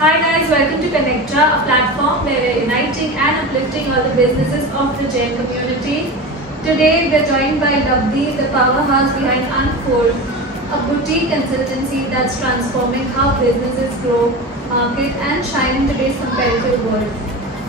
Hi guys, welcome to Connectra, a platform where we're uniting and uplifting all the businesses of the Jain community. Today we're joined by Labdi, the powerhouse behind Unfold, a boutique consultancy that's transforming how businesses grow, market and shine in today's competitive world.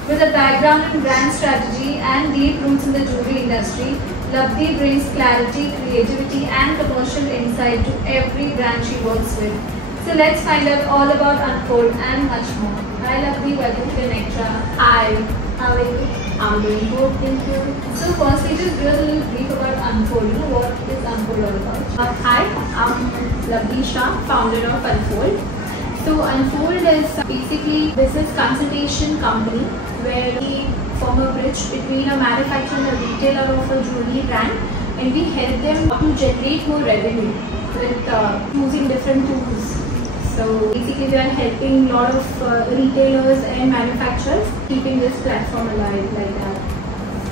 With a background in brand strategy and deep roots in the jewelry industry, Labdi brings clarity, creativity and commercial insight to every brand she works with. So let's find out all about Unfold and much more. Hi Labdi, welcome to Connectra. Hi, How are you? I'm doing good, thank you. So firstly, just give us a little brief about Unfold. What is Unfold all about? Hi, I'm Labdi Shah, founder of Unfold. So Unfold is basically business consultation company where we form a bridge between a manufacturer and a retailer of a jewelry brand, and we help them to generate more revenue with using different tools. So basically we are helping a lot of retailers and manufacturers keeping this platform alive like that.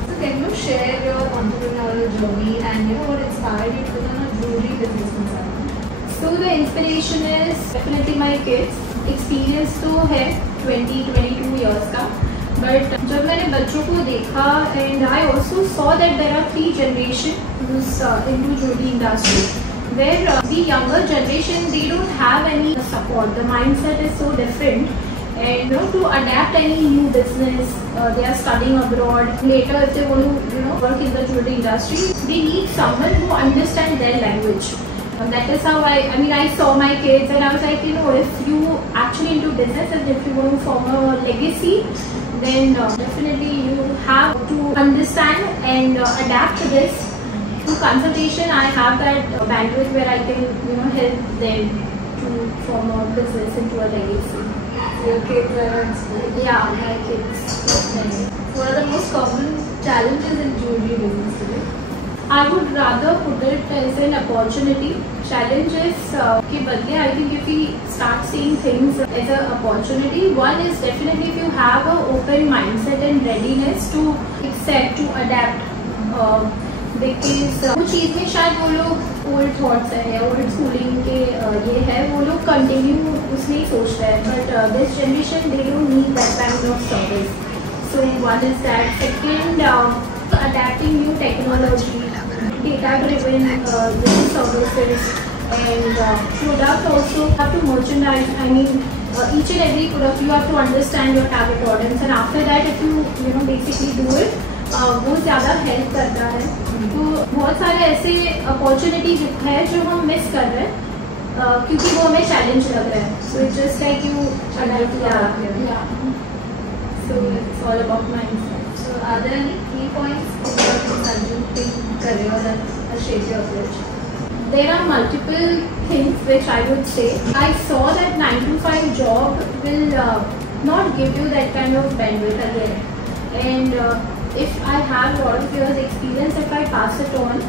So can you share your entrepreneurial journey and what inspired you to become a jewelry business consultant? So the inspiration is definitely my kids. Experience तो है 20-22 years का, but जब मैंने बच्चों को देखा and I also saw that there are 3 generations into jewelry industry. Where the younger generation, they don't have any support. The mindset is so different, and to adapt any new business, they are studying abroad. Later, if they want to work in the jewelry industry, they need someone who understands their language. That is how I saw my kids, and I was like, if you actually into business and if you want to form a legacy, then definitely you have to understand and adapt to this. Through consultation, I have that bandwidth where I can help them to form a business into a legacy. Your kids are inspired. Yeah, my kids. What are the most common challenges in jewelry business today? I would rather put it as an opportunity. Challenge is के बदले, I think if we start seeing things as an opportunity, one is definitely if you have an open mindset and readiness to accept, to adapt. Because कुछ चीज़ में शायद वो लोग old thoughts है या old schooling के ये है, वो लोग कंटिन्यू उसमें ही सोच रहे हैं, but this generation they don't need that kind of service. So one is that. Second, adapting new technology, data-driven services, and product also have to merchandise. Each and every product you have to understand your target audience, and after that if you basically do it, वो ज़्यादा help करता है. तो बहुत सारे ऐसे opportunities है जो हम मिस कर रहे हैं क्योंकि वो हमें चैलेंज लग रहा है. So it's just like you so it's all about mindset. So are there any key points in your consulting career that shape your approach? There are multiple things which I would say. I saw that 9 to 5 job will not give you that kind of bandwidth again, and if I have a lot of years experience, if I pass it on,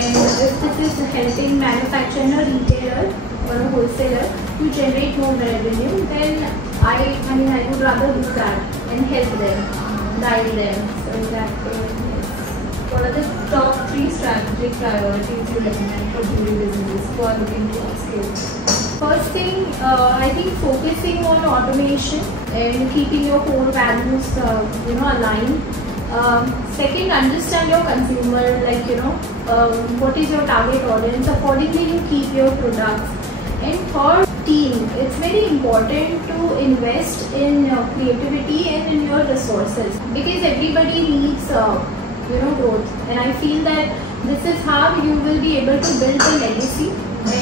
and if this is helping manufacturer or retailer or a wholesaler to generate more revenue, then I would rather do that and help them, guide them. So that yes. What are the top 3 strategic priorities you recommend for jewelry businesses who are looking to upscale? First thing, I think focusing on automation and keeping your core values aligned. Second, understand your consumer, what is your target audience, accordingly you keep your products. And third, team. It's very important to invest in creativity and in your resources, because everybody needs growth, and I feel that this is how you will be able to build a legacy,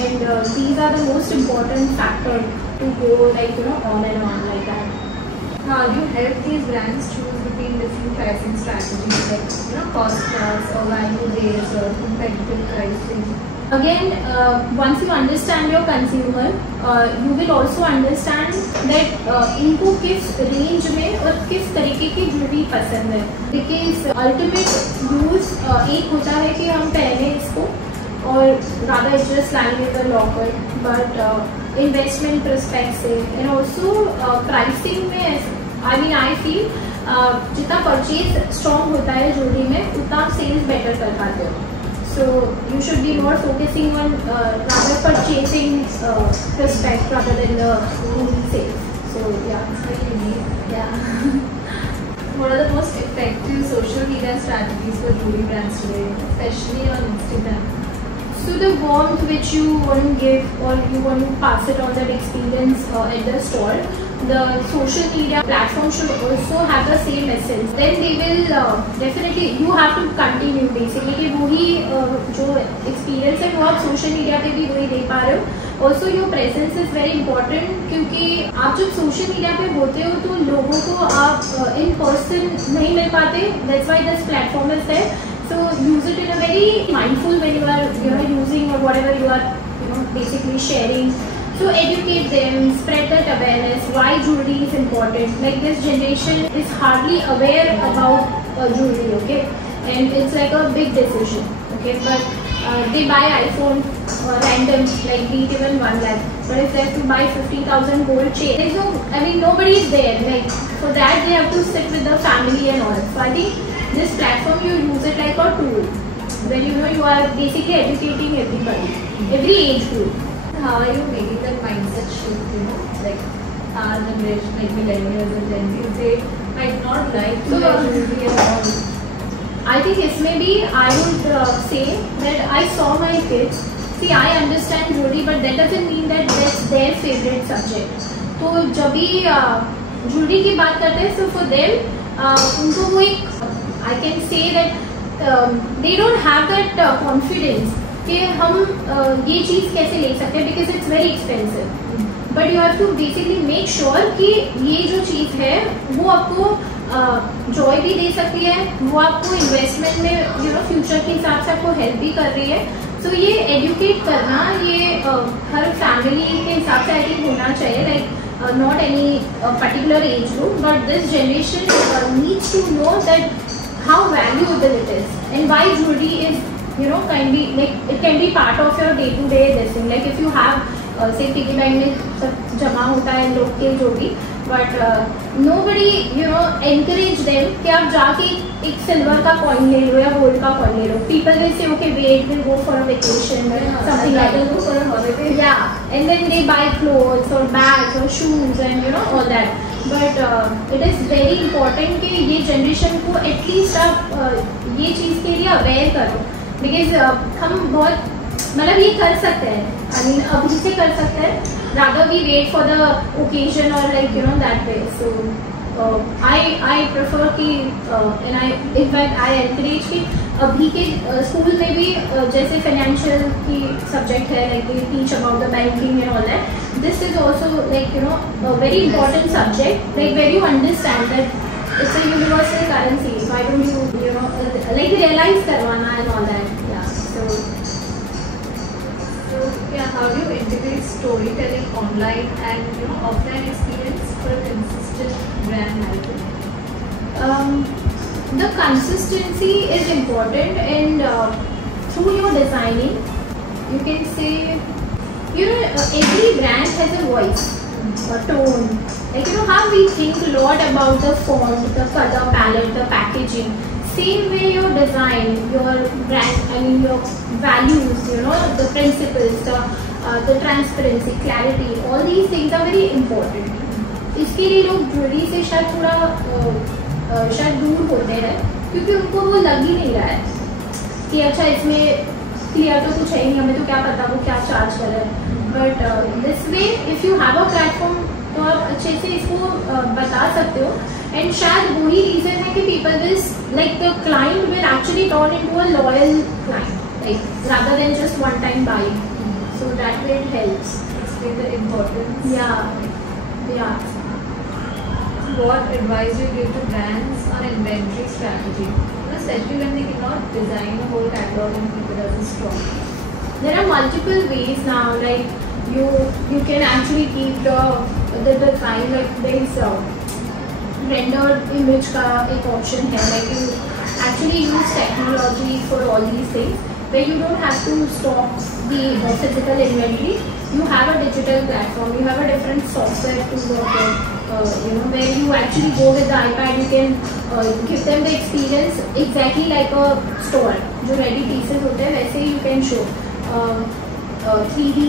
and these are the most important factors to go on and on like that. How do you help these brands choose between different pricing strategies like cost plus or value based or competitive pricing? Again, once you understand your consumer, you will also understand that इनको किस range में और किस तरीके की jewellery पसंद है. Because ultimate use एक होता है कि हम पहने इसको और rather it's just lying in the locker, but investment perspective and also pricing में I feel जितना परचेज स्ट्रॉन्ग होता है ज्वेलरी में उतना आप सेल्स बेटर कर पाते हो. So you should be more focusing on rather purchasing prospect rather than the sales. So yeah. strategies for jewelry brands today, especially on Instagram? So the warmth which you want to give or you want to pass it on that experience at the store, the social media platform should also have the same essence. Then they will definitely, you have to continue basically कि वही जो experience है वो आप social media पे भी वही दे पा रहे हो. Also your presence is very important क्योंकि आप जब social media पे होते हो तो लोगों को आप in person नहीं मिल पाते. That's why this platform is there. So use it in a very mindful when you are using or whatever you are basically sharing. So educate them, spread that awareness why jewelry is important. Like this generation is hardly aware about jewelry, okay, and it's like a big decision, okay, but they buy iPhone random, like be it even 1 lakh, but if they have to buy 50,000 gold chain, there's no, I mean nobody is there. Like for that they have to sit with the family and all. So I think this platform you use it like a tool where you are basically educating everybody, every age group. How are you making that mindset shift? Like our generation, like millennials and Gen Z, they might not like to wear jewelry at all. I think इसमें भी I would say that I saw my kids. See, I understand jewelry, but that doesn't mean that that's their favorite subject. तो जब भी jewelry की बात करते हैं, so for them उनको वो एक I can say that they don't have that confidence कि हम ये चीज़ कैसे ले सकते हैं because it's very expensive. But you have to basically make sure कि ये जो चीज़ है वो आपको जॉय भी दे सकती है, वो आपको इन्वेस्टमेंट में फ्यूचर के हिसाब से आपको हेल्प भी कर रही है. तो ये एडुकेट करना ये हर फैमिली के हिसाब से आई थिंक होना चाहिए. Like not any particular age group, but this generation needs to know that how valuable it is and why jewelry is can be like it can be part of your day to day this thing. Like if you have say piggy bank में सब जमा होता है लोग के जो भी, but nobody encourage them कि आप जाके एक सिल्वर का कॉइन ले लो या गोल्ड का कॉइन ले लो. People will say okay wait, we'll go for a vacation or something like that, go for a holiday. Yeah, and then they buy clothes or bags or shoes and all that. But it is very important कि ये generation को at least आप ये चीज़ के लिए aware करो. Because हम बहुत मतलब ये कर सकते हैं, आई मीन अभी से कर सकते हैं, rather we wait for the occasion or like that way. So I prefer कि and I in fact I encourage कि अभी के स्कूल में भी जैसे फाइनेंशियल की सब्जेक्ट है, like they teach about the banking and all that. This is also like a very important subject, like where you understand that it's a universal currency. Why don't you like realize करवाना and all that. Yeah. So yeah, how do you integrate storytelling online and offline experience for a consistent brand narrative? The consistency is important, and through your designing, you can say every brand has a voice, a tone. Like how we think a lot about the font, the color palette, the packaging. Same way your design, your brand, I mean your values, the principles, the transparency, clarity, all these things are very important. इसके लिए लोग jewellery से शायद थोड़ा शायद दूर होते हैं क्योंकि उनको वो लग ही नहीं रहा है कि अच्छा इसमें क्लियर तो कुछ है नहीं, हमें तो क्या पता वो क्या चार्ज कर रहा है. But this way if you have a platform तो आप अच्छे से इसको बता सकते हो. एंड शायद वही रीजन है कि people this like the client will actually turn into a loyal client, like rather than just one time buying. So that way it helps. Explain the importance. Yeah. What advice you give to brands on inventory strategy, especially when they cannot design a whole catalog and keep it as a stock? There are multiple ways now. Like you can actually keep the design, like there is rendered image का एक option है. Like you actually use technology for all these things, where you don't have to stock the physical inventory. You have a digital platform. You have a different software to work with. Where you actually go with the iPad, you can give them the experience exactly like a store. जो ready pieces होते हैं वैसे you can show 3D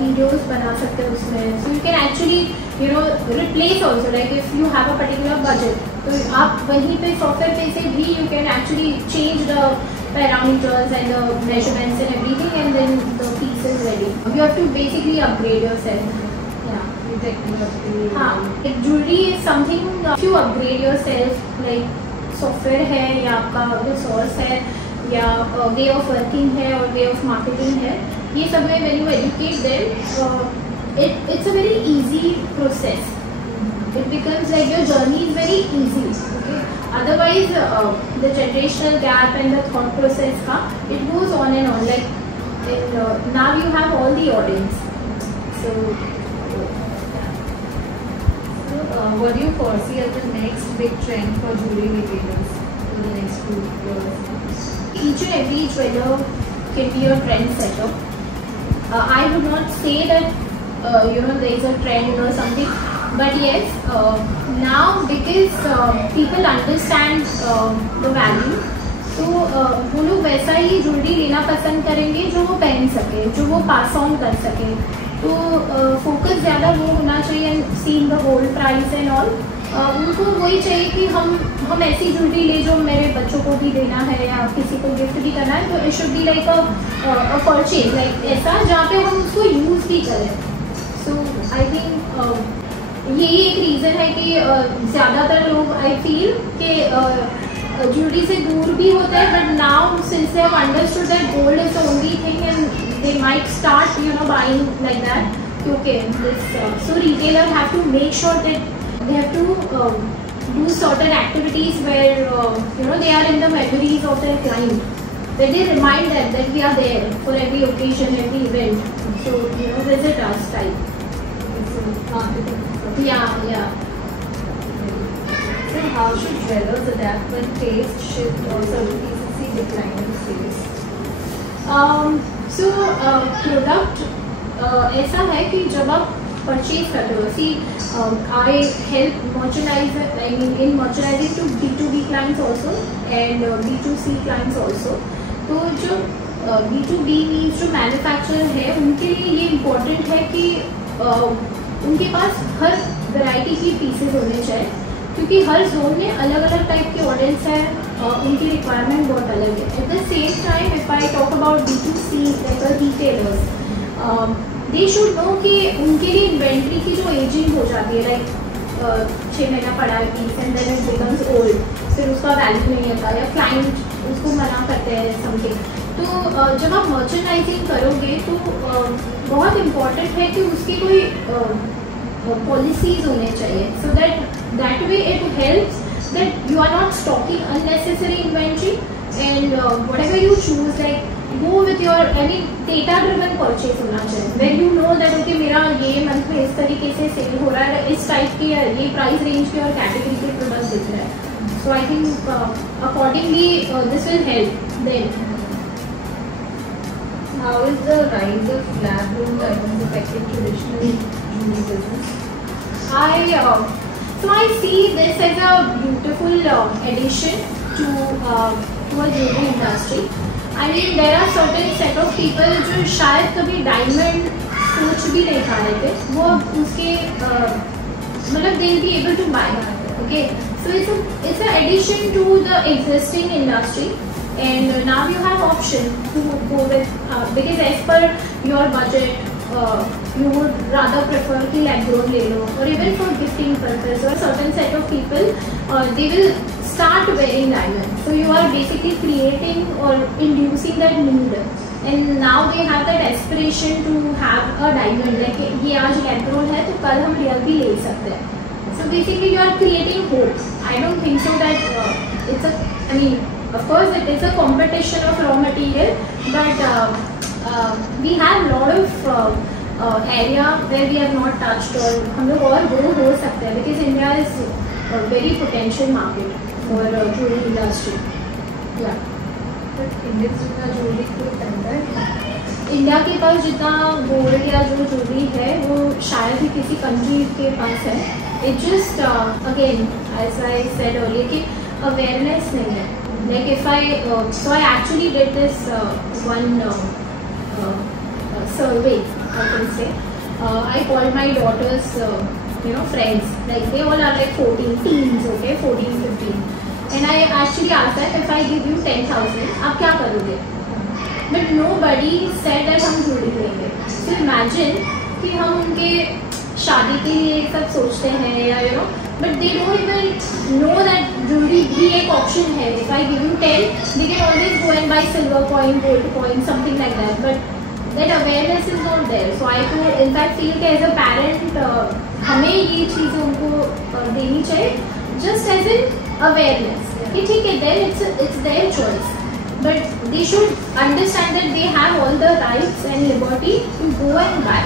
videos बना सकते हैं उसमें. So you can actually replace also, like if you have a particular budget, तो आप वहीं पे सॉफ्टवेयर पे से भी you can actually change the parameters and the measurements and everything, and then the piece is ready. You have to basically upgrade yourself. हाँ, jewelry is something if you upgrade yourself, like software है या आपका resource है या way of working है और way of marketing है, ये सब में when you educate them, it's a very easy process. It becomes like your journey is very easy. Okay? Otherwise, the generational gap and the thought process, it goes on and on. Like now you have all the audience. So, what do you foresee as the next big trend for jewelry retailers in the next few years? Each and every jeweler can be a trendsetter. I would not say that there is a trend or something, but yes, now because people understand the value, तो वो लोग वैसा ही jewellery लेना पसंद करेंगे जो वो पहन सके, जो वो पास ऑन कर सके. तो फोकस ज़्यादा वो होना चाहिए seeing the whole price and all. उनको वही चाहिए कि हम ऐसी ज्वेलरी ले जो मेरे बच्चों को भी देना है या किसी को गिफ्ट भी करना है, तो it should be like a purchase, like ऐसा जहाँ पे हम उसको यूज़ भी करें. सो आई थिंक यही एक रीज़न है कि ज़्यादातर लोग आई फील कि ज्वेलरी से दूर भी होता है, but now since they have understood that gold is the only thing and they might start buying like that. Okay, so retailer have to make sure that they have to do certain activities where they are in the memories of their client, that they remind them that we are there for every occasion, every event. So visit us type. Yeah. So how should jewelers adapt when taste shift or certain pieces see decline in sales? So product ऐसा है कि जब आप purchase करते हो, see I help merchandiser, I mean in merchandising to B2B clients also and B2C clients also. तो जो B2B means जो मैन्युफैक्चरर है उनके लिए ये इम्पोर्टेंट है कि उनके पास हर वैरायटी की पीसेस होने चाहिए, क्योंकि हर जोन में अलग अलग टाइप के ऑडियंस है, उनकी रिक्वायरमेंट बहुत अलग है. At the same time if I talk about B2C like retailers, they should know कि उनके लिए इन्वेंट्री की जो एजिंग हो जाती है, लाइक 6 महीना पड़ा है piece and then it becomes old, फिर उसका वैल्यू नहीं होता या क्लाइंट उसको मना करते हैं समथिंग. तो जब आप मर्चेंडाइजिंग करोगे तो बहुत इम्पॉर्टेंट है कि उसकी कोई पॉलिसीज होने चाहिए, सो that way it helps that you are not stocking unnecessary inventory, and whatever you choose, like go with your, I mean data driven purchase होना चाहिए, where you know that okay मेरा ये मंथ में इस तरीके से सेल हो रहा है, इस टाइप के ये प्राइस रेंज के और कैटेगरी के प्रोडक्ट दिख रहा है. So I think accordingly this will help them. How is the rise of lab grown diamonds affecting traditional jewelry business? So I see this as a beautiful addition to a jewelry industry. I mean there are certain set of people जो शायद कभी diamond सोच भी नहीं पा रहे थे, वो उसके मतलब they will be able to buy. Okay, so it's an addition to the existing industry. And now you have option to go with because as per your budget you would rather prefer कि lab grown ले लो, or even for gifting purpose, or certain set of people they will start wearing diamond. So you are basically creating or inducing that need, and now they have that aspiration to have a diamond, like ये आज lab grown है तो कल हम real भी ले सकते हैं. So basically you are creating hope. I don't think so that it's a, I mean of course it is a competition of raw material, but we have lot of area where we have not touched, और हम लोग और grow हो सकते हैं, because India is a very potential market for jewelry industry. Yeah. But India जितना jewelry को पहनता है, इंडिया के पास जितना गोल्ड या जो ज्वेलरी है वो शायद ही किसी कंट्री के पास है. It just again as I said earlier कि अवेयरनेस नहीं है. Like if so I actually did this one survey, I can say. I called my daughter's friends, like they all are like 14 teens, okay, 14, 15, and I actually asked them, if I give you 10,000 आप क्या करोगे? But nobody said that हम jewelry लेंगे. So imagine कि हम उनके शादी के लिए सब सोचते हैं या but they don't even know that jewelry भी एक option है. If I give you 10, they can always go and buy silver coin, gold coin, something like that. But that awareness is not there. So I to in fact feel कि as a parent हमें ये चीज़ें उनको देनी चाहिए, just as an awareness. कि ठीक है, then it's their choice. But they should understand that they have all the rights and liberty to go and buy.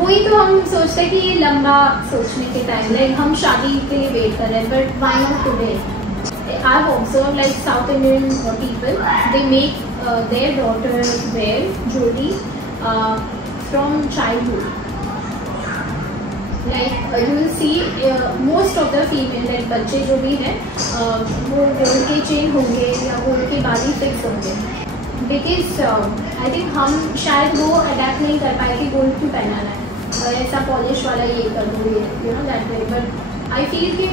वही तो हम सोचते हैं कि ये लंबा सोचने के टाइम, लाइक हम शादी के लिए वेट कर रहे हैं, but why not today? I have observed like South Indian people, they make their daughter wear jewellery from childhood. Like you will see most of the female, like बच्चे जो भी हैं वो गोल्ड के चेन होंगे या गोल्ड के बाली fix होंगे. बिकॉज आई थिंक हम शायद वो अडेप्ट नहीं कर पाए कि गोल्ड क्यों पहनाना है, ऐसा पॉलिश वाला ये कर दो, ये that way. But I feel कि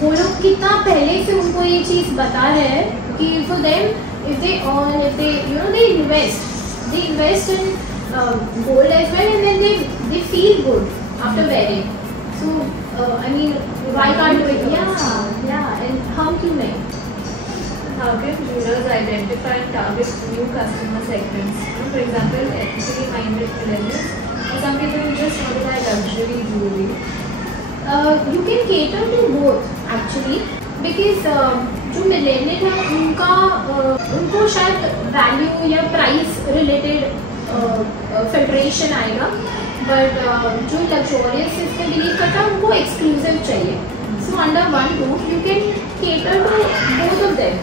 वो लोग कितना पहले से उनको ये चीज़ बता रहे हैं कि for them if they earn, if they they invest in gold as well, and then they feel good after wearing. So I mean, why can't do it? Yeah, and how to make? How can jewelers identify and target new customer segments? For example, ethically minded millennials, or some people who just want to buy luxury jewelry. You can cater to both actually, because जो millennial है उनको शायद value या price related filtration आएगा, but जो luxurious इसमें believe करता है उनको एक्सक्लूसिव चाहिए. So under one roof you can cater to both of them.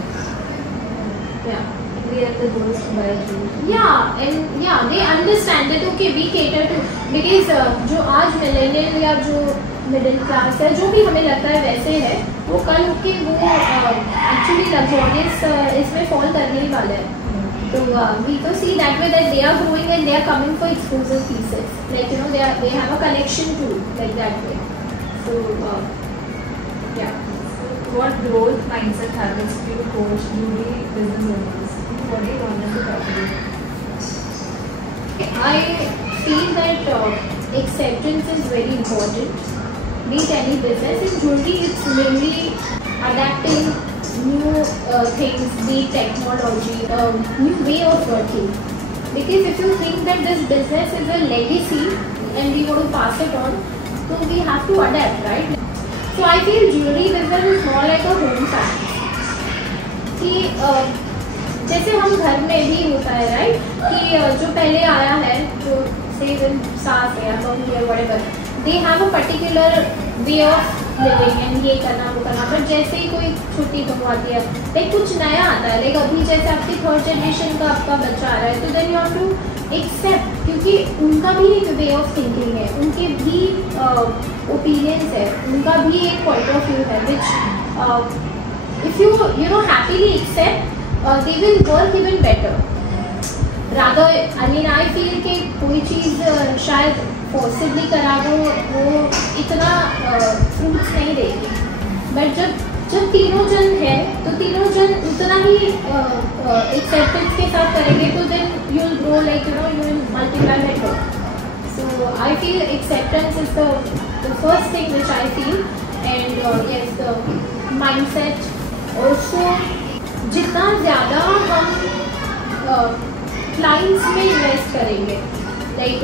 They understand that okay, we cater to, because जो आज मिलेनियल या जो मिडिल क्लास है, जो भी हमें लगता है वैसे है, वो कल के वो एक्चुअली लग्जोरियस इसमें फॉल करने ही वाले हैं. So we to see that way that they are growing and they are coming for exclusive pieces. Like they have a collection too, like that way. So yeah. So what growth mindset habits do you coach newly business owners? What do you want them to talk about? I feel that acceptance is very important. Be it any business, in jewelry it's mainly adapting new things, be technology, new way of working. Because if you think that this business is a legacy and we want to pass it on, so we have to adapt, right? So I feel jewelry business is more like a home science. कि जैसे हम घर में भी होता है, right, कि जो पहले आया है, जो से सास है या मम्मी है, whatever, they have a particular way of living and ये करना वो करना. पर जैसे ही कोई छुट्टी बनवाती है, लाइक कुछ नया आता है, लाइक अभी जैसे आपकी थर्ड जनरेशन का आपका बच्चा आ रहा है, तो then you have to accept, क्योंकि उनका भी एक वे ऑफ थिंकिंग है, उनके भी ओपिनियंस है, उनका भी एक पॉइंट ऑफ व्यू है, which if you happily accept, they will work even better. Rather I mean I feel कि कोई चीज़ शायद पॉसिबली करा दो वो इतना फ्रूट्स नहीं देगी, बट जब तीनों जन है तो तीनों जन उतना ही एक्सेप्टेंस के साथ करेंगे, तो then you will grow, like you will multiply better. So I feel acceptance is the first thing which I feel. And yes, the mindset also, जितना ज़्यादा हम क्लाइंट्स में इन्वेस्ट करेंगे, like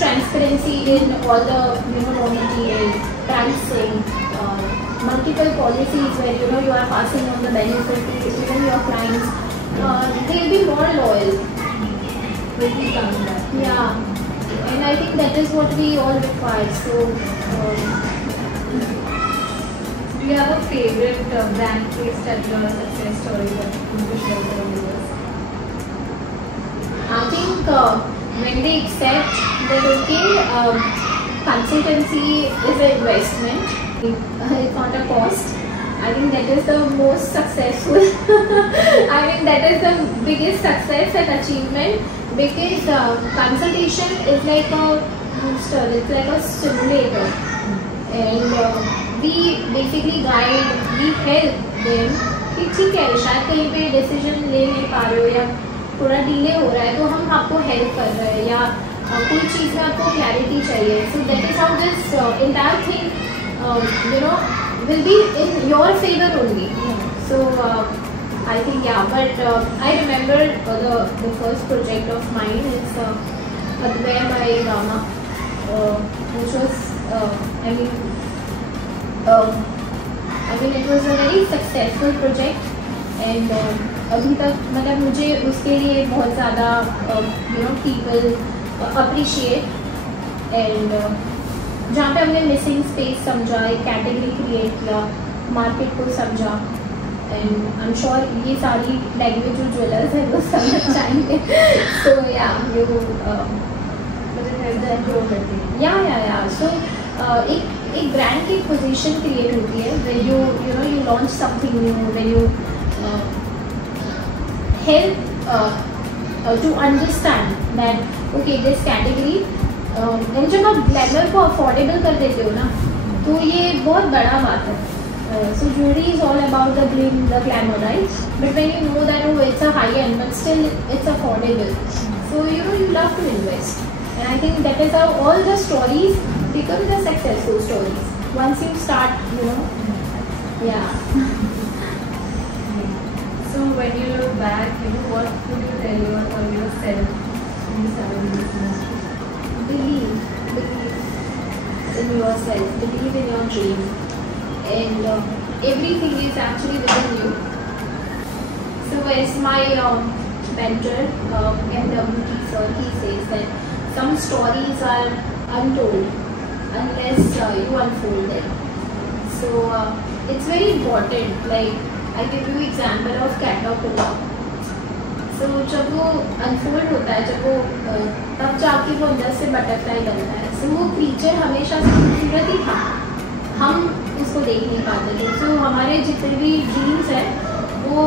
transparency in all the raw material, pricing, multiple policies where you are passing on the benefit to even your clients, they will be more loyal. Will be coming back. Yeah, and I think that is what we all require. So do you have a favorite brand case study or a success story that you want to share with our viewers? I think when they accept that okay, consultancy is an investment, it's not a cost. I think that is the most successful. I mean that is the biggest success and achievement, because consultation is like a booster, it's like a stimulator, and we basically guide, we help them कि ठीक है शायद कहीं पे decision ले नहीं पा रहे हो या थोड़ा डिले हो रहा है, तो हम आपको हेल्प कर रहे हैं, या कोई चीज़ में आपको क्लैरिटी चाहिए. So that is how this entire thing you know will be in your favor only. So I think but I remember the first project of mine is Advay by Rama, which was I mean it was a very successful project, and अभी तक मतलब मुझे उसके लिए बहुत ज़्यादा people appreciate, and जहाँ पे हमने मिसिंग स्पेस समझा, एक कैटेगरी क्रिएट किया, मार्केट को समझा, एंड आई एम श्योर ये सारी लैंग्वेज जो ज्वेलर्स है वो समझ जाएंगे. सो या यू सो एक ब्रांड की पोजीशन क्रिएट होती है when you launch something new, when you help to understand that okay this category. जब आप ग्लैमर को अफोर्डेबल कर देते हो ना, तो ये बहुत बड़ा बात है. So jewellery is all about the bling, the glamour, right? But when you know that it's a high end but still it's affordable, so you love to invest. And I think that is how all the stories become the successful stories once you start, So when you look back, what would you tell yourself when you started this business? Believe in yourself, believe in your dream, and everything is actually within you. So as my mentor, MWT sir, he says that some stories are untold unless you unfold them. So it's very important. Like I give you example of caterpillar. So जब वो unfold होता है, जब वो तब जाके वो अंदर से बटरफ्लाई बनता है. सो वो क्रीचर हमेशा से खूबसूरत ही था, हम उसको देख नहीं पाते थे. सो हमारे जितने भी ड्रीम्स हैं वो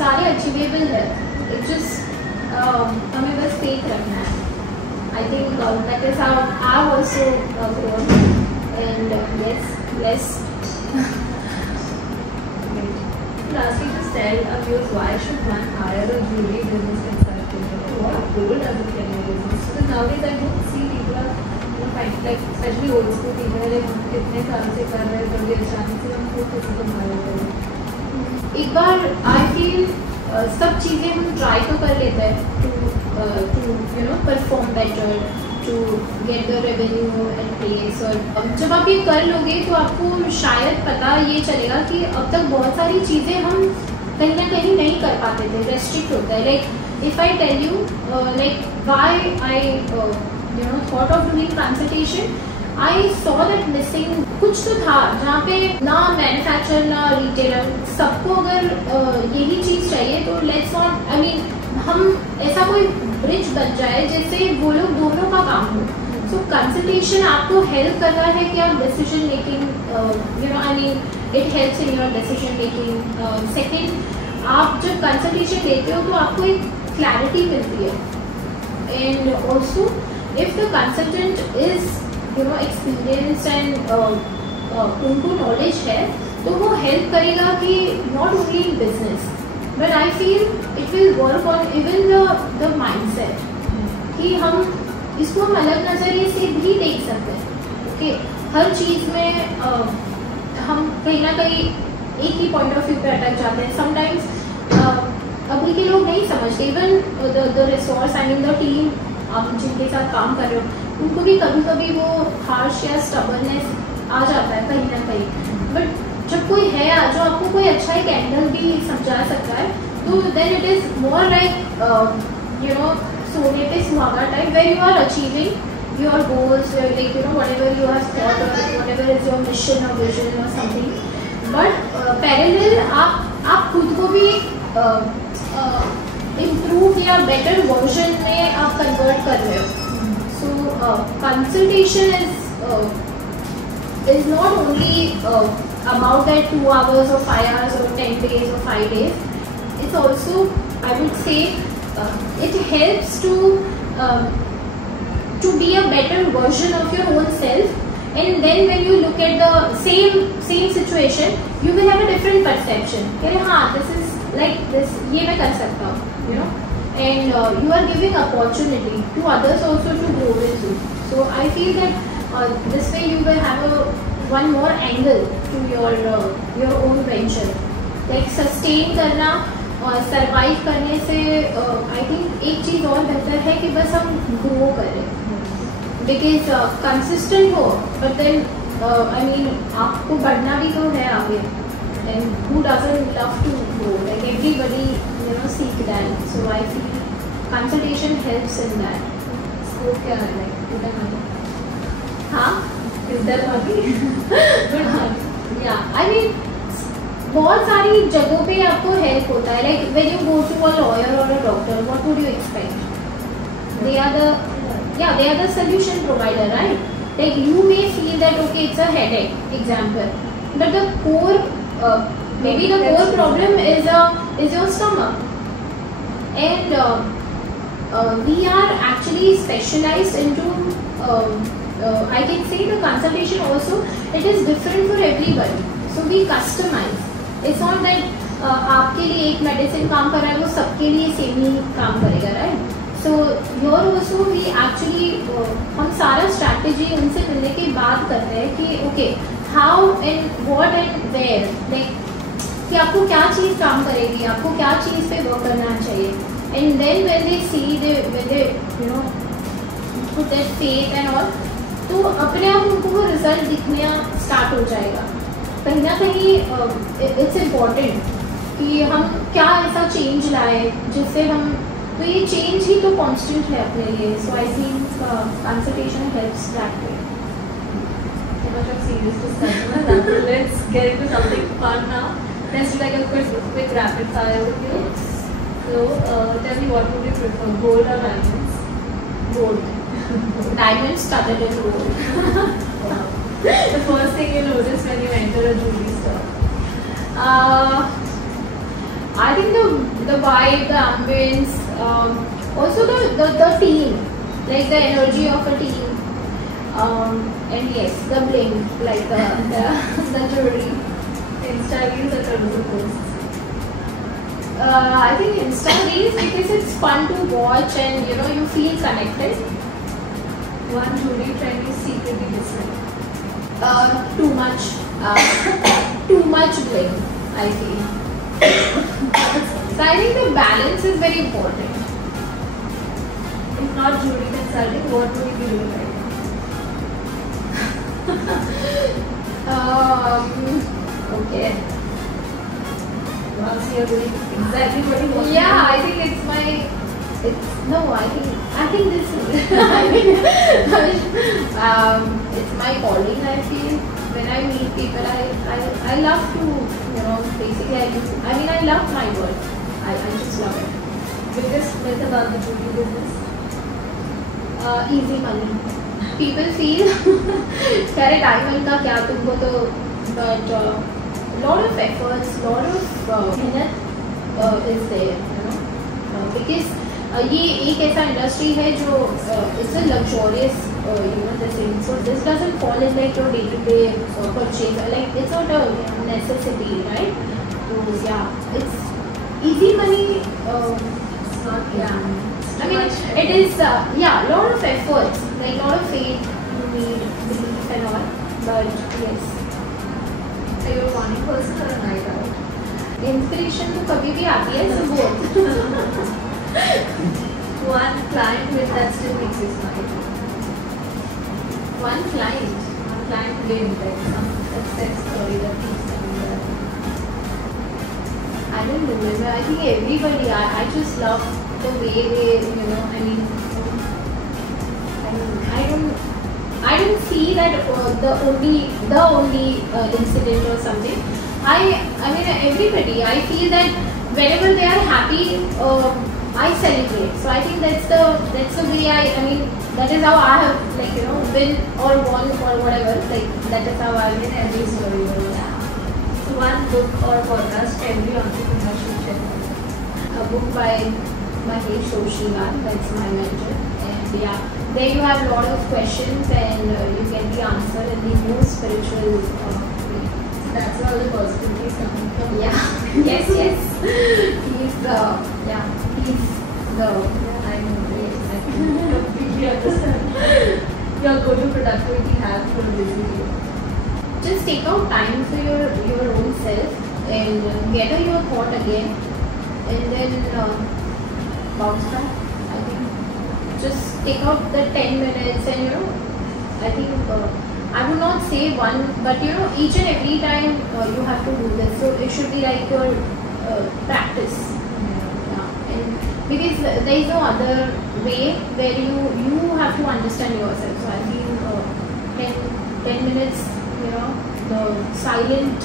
सारे अचीवेबल है. इट जस्ट हमें बस फेथ रखना है. आई think that is how I also grown, and yes blessed. Lastly, just tell our viewers, why should one hire a jewelry business consultant? What role does it play in your business? Because nowadays I don't see people are finding, like especially old school people, like कितने सालों से कर रहे हैं, कभी अचानक से हम खुद किसी को hire करें. एक बार I feel सब चीज़ें हम ट्राई तो कर लेते हैं to perform better, to get the revenue and place. और जब आप ये कर लोगे तो आपको शायद पता ये चलेगा कि अब तक बहुत सारी चीज़ें हम कहीं ना कहीं नहीं कर पाते थे, रेस्ट्रिक्ट होता है. Like if I tell you like why I thought of doing consultation, I saw that missing कुछ तो था जहाँ पे ना मैन्युफैक्चरर ना रिटेलर, सबको अगर यही चीज़ चाहिए तो लेट्स नॉट, आई मीन हम ऐसा कोई ब्रिज बन जाए जिससे वो लोग दोनों का काम हो. सो कंसल्टेशन आपको हेल्प कर रहा है कि आप decision making I mean it helps in your decision making. Second, आप जब कंसल्टेशन लेते हो तो आपको एक क्लैरिटी मिलती है. And also if the consultant is experience and उनको नॉलेज है तो वो हेल्प करेगा कि not only in business but I feel it will work on even the mindset कि हम इसको हम अलग नज़रिए से भी देख सकते हैं. ओके, हर चीज़ में हम कहीं ना कहीं एक ही पॉइंट ऑफ व्यू पे अटक जाते हैं. समटाइम्स अभी के लोग नहीं समझते, even the resource I mean the team आप जिनके साथ काम कर रहे हो उनको भी कभी कभी वो हार्श या स्टबर्नेस आ जाता है कहीं ना कहीं. बट जब कोई है जो आपको कोई अच्छा एक एंगल भी समझा सकता है तो then it is more like सोने पे सुहागा type where you are achieving your goals, like whatever you have thought or whatever is your mission or vision or something. But parallel आप खुद को भी इम्प्रूव या बेटर वर्जन में आप कन्वर्ट कर रहे हो. So consultation is is not only about that 2 hours or 5 hours or 10 days or 5 days. It's also, I would say, it helps to be a better version of your own self. And then when you look at the same situation, you will have a different perception. हाँ, this is like this, ये मैं कर सकता हूँ, you know. And you are giving opportunity to others also to grow with you. So I feel that this way you will have one more angle to your own venture. Like sustain करना और survive करने से I think एक चीज़ और बेहतर है कि बस हम grow करें. Because consistent हो, but then I mean आपको बढ़ना भी तो है आगे. And who doesn't love to grow? Like everybody, you know, seek that. So I feel consultation helps in that. Scope क्या है? Like is there money? हाँ? Is there money? Good money. Yeah, I mean बहुत सारी जगहों पे आपको help होता है. Like when you go to a lawyer or a doctor, what would you expect? They are the solution provider, right? Like you may feel that okay, it's a headache, example, but the core maybe the core problem is your stomach, and we are actually specialized into I can say the consultation also, it is different for everybody, so we customize. It's not that आपके लिए एक medicine काम कर रहा है वो सबके लिए same ही काम करेगा, right? So here also we actually हम सारा strategy उनसे मिलने के बाद करते हैं कि okay, how and what and where, like कि आपको क्या चीज़ काम करेगी, आपको क्या चीज़ पे वर्क करना चाहिए. And then when they see when they you know put that faith and all, तो अपने आप उनको वो रिजल्ट दिखने स्टार्ट हो जाएगा. कहीं ना कहीं इट्स इम्पॉर्टेंट कि हम क्या ऐसा चेंज लाए जिससे हम, तो ये चेंज ही तो कांस्टेंट है अपने लिए. So I think consultation helps that way. So much of serious discussion. Let's get into something fun now. Let's do like a quick rapid fire with you. So tell me, what would you prefer, gold or diamonds? Gold. Diamonds studded in gold. The first thing you notice when you enter a jewelry store? I think the vibe, the ambience, also the team, like the energy of a team, and yes, the bling, like the jewelry. Insta reels or Twitter posts? I think Insta reels because it's fun to watch and you know you feel connected. One jewelry trend you secretly dislike? Too much bling, I feel. So I think the balance is very important. If not jewelry consulting, what would you be doing right now? Okay. Well, so you're doing exactly what you want. Yeah, I think it's my. I think this is. It's my calling. I feel when I meet people, I love to, you know, basically I love my work. I just love it. Biggest myth about the jewelry business? Easy money. People feel करे diamond का क्या तुमको तो, but lot of efforts, lot of मेहनत is there, you know, because ये एक ऐसा industry है जो it's a luxurious you know this thing, so this doesn't fall in like your day-to-day purchase, like it's not a necessity, right? So yeah, it's easy money. It's not easy. Yeah, I mean it is lot of efforts, like lot of faith you need, belief and all, but yes. Are you a morning person or a night owl? Inspiration तो कभी भी आती है, so both. One client with that still makes you smile. One client win, like some success story that keeps coming back. I don't remember. I think everybody. I just love the way they, you know. I don't see that the only incident or something. I mean everybody. I feel that whenever they are happy, I celebrate. So I think that's the way I mean that is how I have like win or won or whatever, like that is how I win every story. Yeah. So one book or podcast every entrepreneur should check out. A book by Mahesh Oshiwal, that's my mentor, and yeah, there you have a lot of questions and you get the answer in the most spiritual way. That's where all the positivity is coming from. Yeah. Yes. He's the I know, yes, I completely understand. Your go-to productivity hack for a busy day. just take out time for your own self and gather your thought again, and then bounce back. I think just take out the 10 minutes and I think I would not say one, but each and every time you have to do this, so it should be like your practice. Yeah. And because there is no other way where you have to understand yourself. So I feel 10 minutes, the silent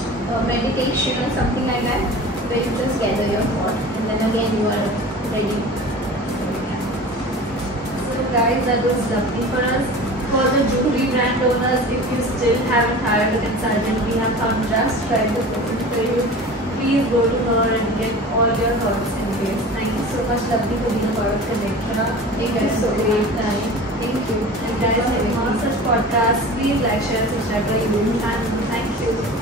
meditation or something like that, where you just gather your thought and then again you are ready. So guys, that was lovely for us. For the jewelry brand owners, if you still haven't hired a consultant, we have found just right the person for you. Please go to her and get all your thoughts in place. Thank you so much, lovely, for being a part of Connectra. It was so great time. Thank you. And guys, if you want such podcasts, please like, share, subscribe to our YouTube channel. Thank you.